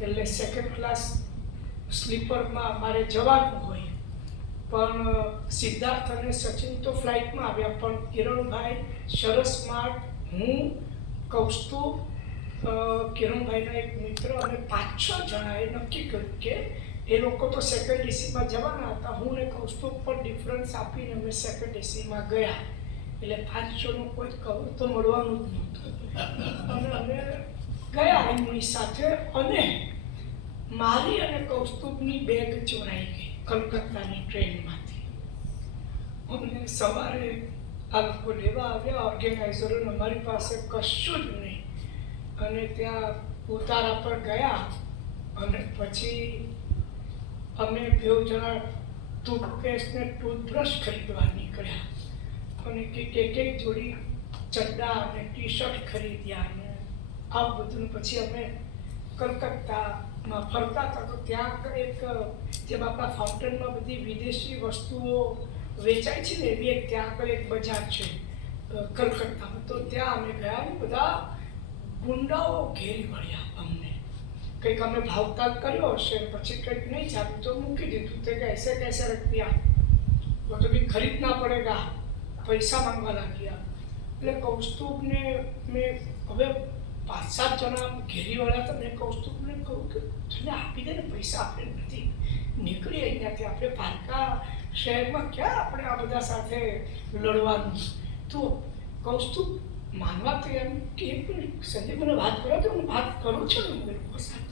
એટલે second class સ્લીપરમાં અમારે જવાનું હોય. પણ સિદ્ધાર્થ અને સચિન તો ફ્લાઇટમાં આવ્યા, પણ કિરણભાઈ, શરદ સ્માર્ટ, હું, કૌસ્તુભ, કિરણભાઈના એક મિત્ર અને 5-6 જણાએ નક્કી કર્યું કે એ લોકો તો સેકન્ડ એસીમાં જવાના હતા. હું ને કૌસ્તુભ પર ડિફરન્સ આપીને અમે સેકન્ડ એસીમાં ગયા. એટલે 5-6નું કોઈ કવર તો મળવાનું જ નહોતું. અને અમે ગયા એમની સાથે, અને મારી અને કૌસ્તુભની બેગ ચોરાઈ ગઈ કલકત્તાની ટ્રેનમાંથી. અમને સવારે આ લોકો લેવા આવ્યા, ઓર્ગેનાઇઝરોને, અમારી પાસે કશું જ નહીં. અને ત્યાં ઉતારા પર ગયા અને પછી અમે 2 જણા ટૂથપેસ્ટ ને ટૂથબ્રશ ખરીદવા નીકળ્યા. અને એક જોડી ચડ્ડા અને ટી શર્ટ ખરીદ્યા. અને આ બધું પછી અમે કલકત્તામાં ફરતા હતા તો ત્યાં એક જેમ આપણા ફાઉન્ટેનમાં બધી વિદેશી વસ્તુઓ વેચાય છે ને, એવી એક ત્યાં આગળ એક બજાર છે કલકત્તામાં. તો ત્યાં અમે ગયા ને બધા ગુંડાઓ ઘેરી વળ્યા અમને. કંઈક અમે ભાવતાલ કર્યો હશે, પછી કંઈક નહીં ચાલ્યું તો મૂકી દીધું. તે કે ऐसे कैसे रख दिया, वो तो भी खरीदना पड़ेगा, પૈસા માંગવા લાગ્યા. એટલે કૌસ્તુભને મેં હવે 5-7 જણા ઘેરી વળ્યા હતા. મેં કૌસ્તુભને કહું કે તને આપી દે ને પૈસા, આપણે નથી નીકળી અહીંયાથી, આપણે પારકા શહેરમાં ક્યાં આપણે આ બધા સાથે લડવાનું. તો કૌસ્તુભ માનવા તૈયાર કે સંજય મને વાત કરો તો હું વાત કરું છું ને લોકો સાથે.